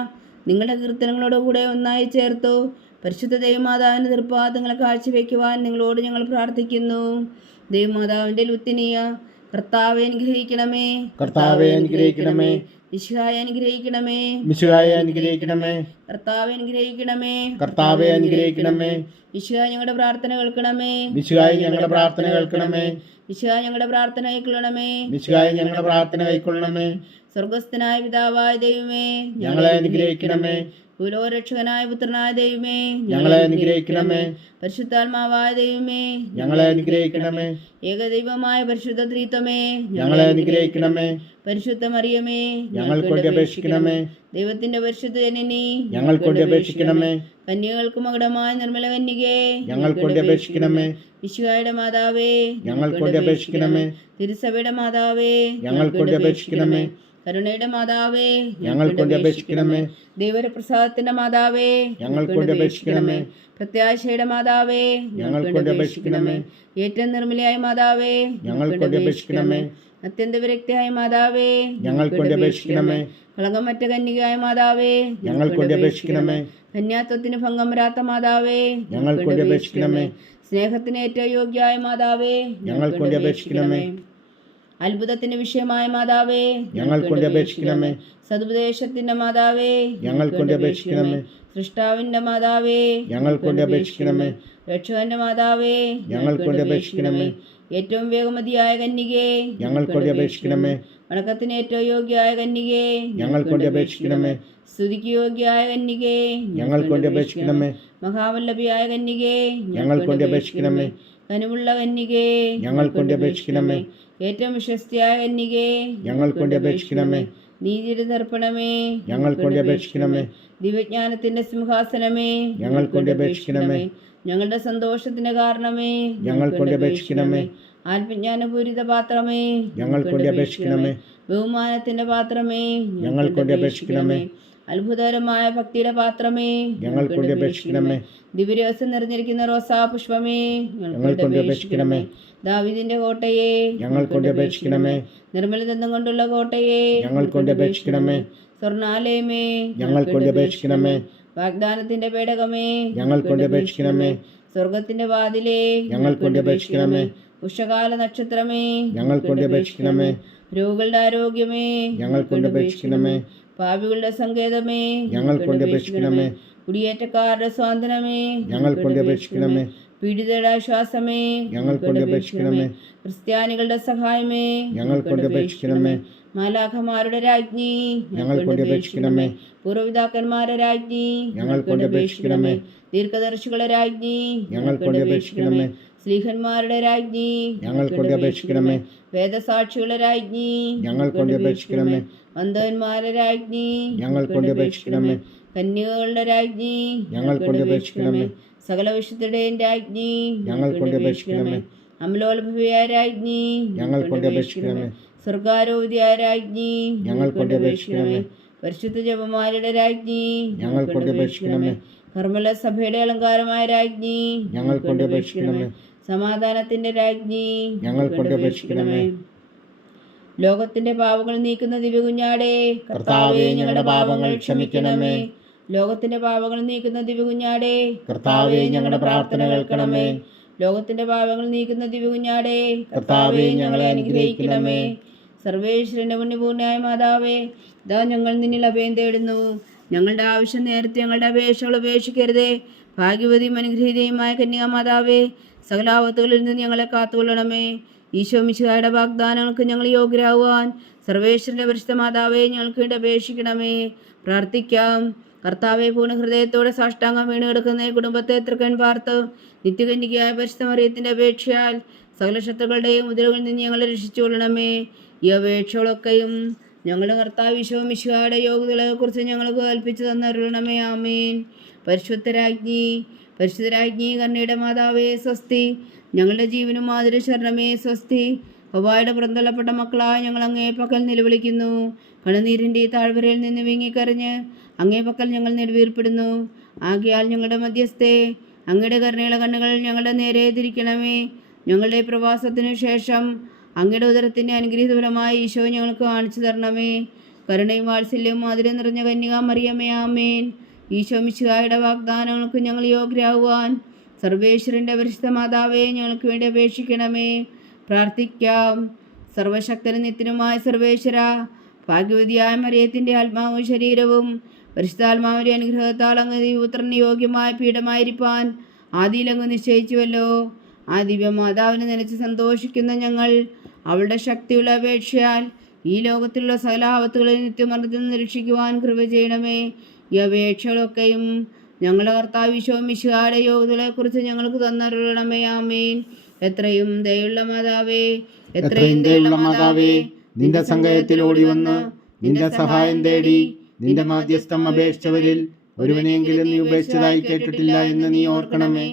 Speaker 2: നിങ്ങളുടെ കീർത്തനങ്ങളോടുകൂടെ ഒന്നായി ചേർത്തു. പരിശുദ്ധ ദൈവമാതാവിന്റെ നിർപ്പാദങ്ങളെ കാഴ്ചവെക്കുവാൻ നിങ്ങളോട് ഞങ്ങൾ പ്രാർത്ഥിക്കുന്നു. ദൈവമാതാവിന്റെ ലുത്തിനിയ കർത്താവെ അനുഗ്രഹിക്കണമേ.
Speaker 1: കർത്താവെ അനുഗ്രഹിക്കണമേ.
Speaker 2: വിശുഹായ അനുഗ്രഹിക്കണമേ.
Speaker 1: മിശുഹായെ അനുഗ്രഹിക്കണമേ.
Speaker 2: കർത്താവെ അനുഗ്രഹിക്കണമേ.
Speaker 1: കർത്താവെ അനുഗ്രഹിക്കണമേ.
Speaker 2: വിശുഹ ഞങ്ങളുടെ പ്രാർത്ഥന കേൾക്കണമേ.
Speaker 1: മിശുഹായി ഞങ്ങളുടെ പ്രാർത്ഥന കേൾക്കണമേ.
Speaker 2: വിശുഹ ഞങ്ങളുടെ പ്രാർത്ഥന
Speaker 1: മിശുഹായി ഞങ്ങളുടെ പ്രാർത്ഥന കൈക്കൊള്ളണമേ
Speaker 2: സ്വർഗസ്ഥനായ പിതാവായ ദൈവമേ
Speaker 1: ഞങ്ങളെ അനുഗ്രഹിക്കണമേ.
Speaker 2: ഭൂലോരക്ഷകനായ പുത്രനായ ദൈവമേ
Speaker 1: ഞങ്ങളെ അനുഗ്രഹിക്കണമേ.
Speaker 2: പരിശുദ്ധാത്മാവായ ദൈവമേ
Speaker 1: ഞങ്ങളെ അനുഗ്രഹിക്കണമേ.
Speaker 2: ഏകദൈവമായ പരിശുദ്ധ ത്രീത്വമേ
Speaker 1: ഞങ്ങളെ അനുഗ്രഹിക്കണമേ.
Speaker 2: പരിശുദ്ധ മറിയമേ
Speaker 1: ഞങ്ങൾക്ക് വേണ്ടി അപേക്ഷിക്കണമേ.
Speaker 2: ദൈവത്തിന്റെ പരിശുദ്ധ ജനനി
Speaker 1: ഞങ്ങൾക്ക് വേണ്ടി അപേക്ഷിക്കണമേ.
Speaker 2: കന്യകൾക്ക് മകടമായ നിർമ്മല കന്യകേ
Speaker 1: ഞങ്ങൾക്ക് വേണ്ടി അപേക്ഷിക്കണമേ.
Speaker 2: വിശുവായുടെ മാതാവേ
Speaker 1: ഞങ്ങൾ വേണ്ടി അപേക്ഷിക്കണമേ.
Speaker 2: തിരുസഭയുടെ മാതാവേ
Speaker 1: ഞങ്ങൾ വേണ്ടി അപേക്ഷിക്കണമേ.
Speaker 2: കരുണയുടെ മാതാവേ
Speaker 1: ഞങ്ങൾ വേണ്ടി അപേക്ഷിക്കണമേ.
Speaker 2: ദൈവരപ്രസാദത്തിന്റെ മാതാവേ
Speaker 1: ഞങ്ങൾ വേണ്ടി അപേക്ഷിക്കണമേ.
Speaker 2: പ്രത്യാശയുടെ മാതാവേ
Speaker 1: ഞങ്ങൾ വേണ്ടി അപേക്ഷിക്കണമേ.
Speaker 2: ഏറ്റവും നിർമ്മലയായ മാതാവേ
Speaker 1: ഞങ്ങൾ വേണ്ടി അപേക്ഷിക്കണമേ.
Speaker 2: അത്യന്ത വിരക്തിയായ മാതാവേ
Speaker 1: ഞങ്ങൾ വേണ്ടി അപേക്ഷിക്കണമേ.
Speaker 2: കളങ്കമറ്റ കന്യകയായ മാതാവേ
Speaker 1: ഞങ്ങൾ വേണ്ടി അപേക്ഷിക്കണമേ.
Speaker 2: കന്യാത്വത്തിന് ഭംഗം വരാത്ത മാതാവേ
Speaker 1: ഞങ്ങൾ വേണ്ടി അപേക്ഷിക്കണമേ.
Speaker 2: സ്നേഹത്തിന് ഏറ്റവും യോഗ്യമായ മാതാവേ
Speaker 1: ഞങ്ങൾ കൊണ്ട് അപേക്ഷിക്കണമേ.
Speaker 2: അത്ഭുതത്തിന്റെ വിഷയമായ മാതാവേ
Speaker 1: ഞങ്ങൾ കൊണ്ട് അപേക്ഷിക്കണമേ.
Speaker 2: സതുപദേശത്തിന്റെ മാതാവേ
Speaker 1: ഞങ്ങൾ കൊണ്ട് അപേക്ഷിക്കണമേ.
Speaker 2: സൃഷ്ടാവിന്റെ മാതാവേ
Speaker 1: ഞങ്ങൾക്കൊണ്ട് അപേക്ഷിക്കണമേ.
Speaker 2: രക്ഷകന്റെ മാതാവേ
Speaker 1: ഞങ്ങൾക്കൊണ്ട് അപേക്ഷിക്കണമേ.
Speaker 2: ഏറ്റവും വേഗമതിയായ കന്യകേ
Speaker 1: ഞങ്ങൾക്കൊണ്ട് അപേക്ഷിക്കണമേ.
Speaker 2: വണക്കത്തിന് ഏറ്റവും യോഗ്യയായ കന്യകേ
Speaker 1: ഞങ്ങൾക്കൊണ്ട് അപേക്ഷിക്കണമേ.
Speaker 2: സ്തുതിക്ക് യോഗ്യയായ കന്യകേ
Speaker 1: ഞങ്ങൾ കൊണ്ട് അപേക്ഷിക്കണമേ.
Speaker 2: മഹാവല്ലഭിയായ കന്യകേ
Speaker 1: ഞങ്ങൾക്കൊണ്ട് അപേക്ഷിക്കണമേ.
Speaker 2: കനുവുള്ള കന്യകേ
Speaker 1: ഞങ്ങൾക്കൊണ്ട് അപേക്ഷിക്കണമേ.
Speaker 2: ഏറ്റവും വിശ്വസ്തിയായ കന്യകേ
Speaker 1: ഞങ്ങൾക്കൊണ്ട് അപേക്ഷിക്കണമേ.
Speaker 2: നീതിയുടെ ദർപ്പണമേ
Speaker 1: ഞങ്ങൾക്ക് വേണ്ടി അപേക്ഷിക്കണമേ.
Speaker 2: ദിവ്യജ്ഞാനത്തിന്റെ സിംഹാസനമേ.
Speaker 1: ഞങ്ങൾക്ക് വേണ്ടി അപേക്ഷിക്കണമേ.
Speaker 2: ഞങ്ങളുടെ സന്തോഷത്തിന്റെ കാരണമേ.
Speaker 1: ഞങ്ങൾക്ക് വേണ്ടി അപേക്ഷിക്കണമേ.
Speaker 2: ആത്മജ്ഞാനപൂരിത പാത്രമേ.
Speaker 1: ഞങ്ങൾക്ക് വേണ്ടി അപേക്ഷിക്കണമേ.
Speaker 2: ബഹുമാനത്തിന്റെ പാത്രമേ.
Speaker 1: ഞങ്ങൾക്ക് വേണ്ടി അപേക്ഷിക്കണമേ.
Speaker 2: അത്ഭുതകരമായ ഭക്തിയുടെ പാത്രമേ
Speaker 1: ഞങ്ങൾക്ക് വേണ്ടി അപേക്ഷിക്കണമേ
Speaker 2: ദിവ്യരസം നിറഞ്ഞിരിക്കുന്ന റോസാ പുഷ്പമേ
Speaker 1: ഞങ്ങൾക്ക് വേണ്ടി അപേക്ഷിക്കണമേ
Speaker 2: ദാവിദിന്റെ കോട്ടയെ
Speaker 1: ഞങ്ങൾക്ക് അപേക്ഷിക്കണമേ
Speaker 2: നിർമ്മല ദന്തം കൊണ്ടുള്ള കോട്ടയെ
Speaker 1: ഞങ്ങൾക്ക് വേണ്ടി അപേക്ഷിക്കണമേ
Speaker 2: സ്വർണാലയമേ
Speaker 1: ഞങ്ങൾക്ക് വേണ്ടി അപേക്ഷിക്കണമേ
Speaker 2: വാഗ്ദാനത്തിന്റെ പേടകമേ
Speaker 1: ഞങ്ങൾക്ക് വേണ്ടി അപേക്ഷിക്കണമേ
Speaker 2: സ്വർഗത്തിന്റെ വാതിലേ
Speaker 1: ഞങ്ങൾക്ക് വേണ്ടി അപേക്ഷിക്കണമേ
Speaker 2: ഉഷകാല നക്ഷത്രമേ
Speaker 1: ഞങ്ങൾക്ക് വേണ്ടി അപേക്ഷിക്കണമേ
Speaker 2: രോഗികളുടെ ആരോഗ്യമേ
Speaker 1: ഞങ്ങൾക്ക് വേണ്ടി അപേക്ഷിക്കണമേ
Speaker 2: പാപികളുടെ സങ്കേതമേ
Speaker 1: ഞങ്ങൾ അപേക്ഷിക്കണമേ.
Speaker 2: കുടിയേറ്റക്കാരുടെ സ്വാതന്ത്ര്യമേ
Speaker 1: ഞങ്ങൾ അപേക്ഷിക്കണമേ.
Speaker 2: പീഡിതരുടെ ആശ്വാസമേ
Speaker 1: ഞങ്ങൾക്ക് വേണ്ടി അപേക്ഷിക്കണമേ.
Speaker 2: ക്രിസ്ത്യാനികളുടെ സഹായമേ
Speaker 1: ഞങ്ങൾ അപേക്ഷിക്കണമേ.
Speaker 2: മാലാഖമാരുടെ രാജ്ഞി
Speaker 1: ഞങ്ങൾ അപേക്ഷിക്കണമേ.
Speaker 2: പൂർവപിതാക്കന്മാരുടെ രാജ്ഞി
Speaker 1: ഞങ്ങൾ അപേക്ഷിക്കണമേ.
Speaker 2: ദീർഘദർശികളുടെ രാജ്ഞി
Speaker 1: ഞങ്ങൾ അപേക്ഷിക്കണമേ.
Speaker 2: സ്ലീഹന്മാരുടെ രാജ്ഞി
Speaker 1: ഞങ്ങൾ അപേക്ഷിക്കണമേ.
Speaker 2: വേദസാക്ഷികളുടെ രാജ്ഞി
Speaker 1: ഞങ്ങൾ അപേക്ഷിക്കണമേ.
Speaker 2: വന്ധവന്മാരുടെ രാജ്ഞി
Speaker 1: ഞങ്ങൾ കൊണ്ട് അപേക്ഷിക്കണമേ.
Speaker 2: കന്യകളുടെ രാജ്ഞി
Speaker 1: ഞങ്ങൾ കൊണ്ട് അപേക്ഷിക്കണമേ.
Speaker 2: സകല വിശുദ്ധരുടെയും രാജ്ഞി
Speaker 1: ഞങ്ങൾ കൊണ്ട് അപേക്ഷിക്കണമേ.
Speaker 2: അമലോത്ഭവിയായ രാജ്ഞി
Speaker 1: ഞങ്ങൾ കൊണ്ട് അപേക്ഷിക്കണമേ.
Speaker 2: സ്വർഗാരോധിയായ രാജ്ഞി
Speaker 1: ഞങ്ങൾ കൊണ്ട് അപേക്ഷിക്കണമേ.
Speaker 2: പരിശുദ്ധ ജപമാരുടെ രാജ്ഞി
Speaker 1: ഞങ്ങൾ കൊണ്ട് അപേക്ഷിക്കണമേ.
Speaker 2: കർമ്മല സഭയുടെ അലങ്കാരമായ രാജ്ഞി
Speaker 1: ഞങ്ങൾ കൊണ്ട് അപേക്ഷിക്കണമേ.
Speaker 2: സമാധാനത്തിന്റെ രാജ്ഞി
Speaker 1: ഞങ്ങൾ കൊണ്ട് അപേക്ഷിക്കണമേ.
Speaker 2: ലോകത്തിന്റെ പാപങ്ങൾ നീക്കുന്ന ദിവ്യകുഞ്ഞാടേ
Speaker 1: കർത്താവേ ഞങ്ങളുടെ പാപങ്ങൾ ക്ഷമിക്കണമേ.
Speaker 2: ലോകത്തിന്റെ പാപങ്ങൾ നീക്കുന്ന ദിവ്യകുഞ്ഞാടേ
Speaker 1: കർത്താവേ ഞങ്ങളുടെ പ്രാർത്ഥന കേൾക്കണമേ.
Speaker 2: ലോകത്തിന്റെ പാപങ്ങൾ നീക്കുന്ന ദിവ്യകുഞ്ഞാടേ
Speaker 1: കർത്താവേ ഞങ്ങളെ അനുഗ്രഹിക്കണമേ.
Speaker 2: സർവേശ്വരന്റെ പുണ്യപൂർണയായ മാതാവേ ഇതാ ഞങ്ങൾ നിന്നിൽ അഭയം തേടുന്നു. ഞങ്ങളുടെ ആവശ്യം നേരത്തെ ഞങ്ങളുടെ അപേക്ഷകൾ ഉപേക്ഷിക്കരുതേ. ഭാഗ്യവതിയും അനുഗ്രഹീതയുമായ കന്യാമാതാവേ സകലാപത്തുകളിൽ നിന്ന് ഞങ്ങളെ കാത്തുകൊള്ളണമേ. ഈശോ മിശിഹായുടെ വാഗ്ദാനങ്ങൾക്ക് ഞങ്ങൾ യോഗ്യരാകുവാൻ സർവേശ്വരന്റെ പരിശുദ്ധ മാതാവേ ഞങ്ങൾക്ക് വേണ്ടി അപേക്ഷിക്കണമേ. പ്രാർത്ഥിക്കാം. കർത്താവെ പൂർണ ഹൃദയത്തോടെ സാഷ്ടാംഗം വീണ് കുടുംബത്തെ തൃക്കൻ പാർത്ത് നിത്യകന്യകയായ പരിശുദ്ധ മറിയത്തിന്റെ അപേക്ഷയാൽ സകല ശത്രുക്കളുടെയും മുദ്രകളിൽ നിന്ന് ഞങ്ങളെ രക്ഷിച്ചുകൊള്ളണമേ. ഈ അപേക്ഷകളൊക്കെയും ഞങ്ങളുടെ കർത്താവ് വിശ്വ മിശുഹായുടെ യോഗ്യതകളെക്കുറിച്ച് ഞങ്ങൾക്ക് കൽപ്പിച്ചു തന്നരുളണമേ. ആമേൻ. പരിശുദ്ധരാജ്ഞി പരിശുദ്ധരാജ്ഞി കണ്ണയുടെ മാതാവേ സ്വസ്തി. ഞങ്ങളുടെ ജീവനും മാതിരി ശരണമേ സ്വസ്തി. ഹവായുടെ പുറന്തള്ളപ്പെട്ട മക്കളായ ഞങ്ങൾ അങ്ങേ പക്കൽ നിലവിളിക്കുന്നു. കണുനീരിന്റെ താഴ്വരയിൽ നിന്ന് വീങ്ങിക്കറിഞ്ഞ് അങ്ങേ പക്കൽ ഞങ്ങൾ നെടുവീർപ്പെടുന്നു. ആകിയാൽ ഞങ്ങളുടെ മധ്യസ്ഥേ അങ്ങയുടെ കരുണയുള്ള കണ്ണുകൾ ഞങ്ങളുടെ നേരെ തിരിക്കണമേ. ഞങ്ങളുടെ പ്രവാസത്തിനു ശേഷം അങ്ങയുടെ ഉദരത്തിന്റെ അനുഗ്രഹീത ഫലമായി ഈശോ ഞങ്ങൾക്ക് കാണിച്ചു തരണമേ. കരുണയും വാത്സല്യവും മാതിരി നിറഞ്ഞ കന്യക മറിയമേ ആമേൻ. ഈശോ മിശിഹായുടെ വാഗ്ദാനങ്ങൾക്ക് ഞങ്ങൾ യോഗ്യരാകുവാൻ സർവേശ്വരന്റെ പരിശുദ്ധ മാതാവേ ഞങ്ങൾക്ക് വേണ്ടി അപേക്ഷിക്കണമേ. പ്രാർത്ഥിക്കാം. സർവശക്തനും നിത്യനുമായ സർവേശ്വര ഭാഗ്യവതിയായ മറിയത്തിന്റെ ആത്മാവും ശരീരവും പരിശുദ്ധാത്മാവിന്റെ അനുഗ്രഹത്താൽ അങ്ങ് ദൈവപുത്രന് യോഗ്യമായ പീഠമായിരിക്കാൻ ആദിയിലങ്ങ് നിശ്ചയിച്ചുവല്ലോ. ആ ദിവ്യമാതാവിനെ നനച്ച് സന്തോഷിക്കുന്ന ഞങ്ങൾ അവളുടെ ശക്തിയുള്ള അപേക്ഷയാൽ ഈ ലോകത്തിലുള്ള സകല നിത്യമർദ്ദം നിത്യമർദ്ദത്തിൽ നിന്ന് രക്ഷിക്കുവാൻ കൃപ ചെയ്യണമേ. ഈ അപേക്ഷകളൊക്കെയും ഞങ്ങളുടെ കർത്താവ് വിശ്വ മിശുഹായുടെ യോഗ്യതകളെക്കുറിച്ച് ഞങ്ങൾക്ക് തന്നരുളണമേ ആമേൻ. എത്രയും ദയുള്ള മാതാവേ
Speaker 1: എത്രയും ദയുള്ള മാതാവേ നിന്റെ സങ്കയത്തിൽ ഓടി വന്ന് നിന്റെ സഹായം തേടി നിന്റെ മാധ്യസ്ഥം അപേക്ഷിച്ചവരിൽ ഒരുവനെങ്കിലും നീ ഉപേക്ഷിച്ചതായി കേട്ടിട്ടില്ല എന്ന് നീ ഓർക്കണമേ.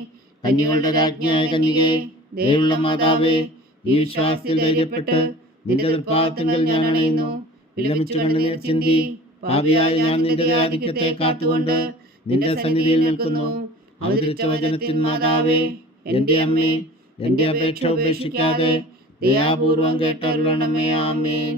Speaker 1: കന്യകളുടെ രാജ്ഞിയായ കന്യകെ ദയുള്ള മാതാവേ ഈ വിശ്വാസത്തിൽ ധൈര്യപ്പെട്ട് നിന്റെ തൃപ്പാദത്തിങ്കൽ ഞാൻ അണയുന്നു വിലമിച്ചു കണ്ണുനീർ ചിന്തി. ഭാവിയായി ഞാൻ നിന്റെ ആധിക്യത്തെ കാത്തുകൊണ്ട് നിന്റെ സന്നിധിയിൽ നിൽക്കുന്നു. അവതരിച്ച വചനത്തിൻ മാതാവേ എന്റെ അമ്മേ എന്റെ അപേക്ഷ ഉപേക്ഷിക്കാതെ ദയാപൂർവം കേട്ടരുളണമേ. ആമേൻ.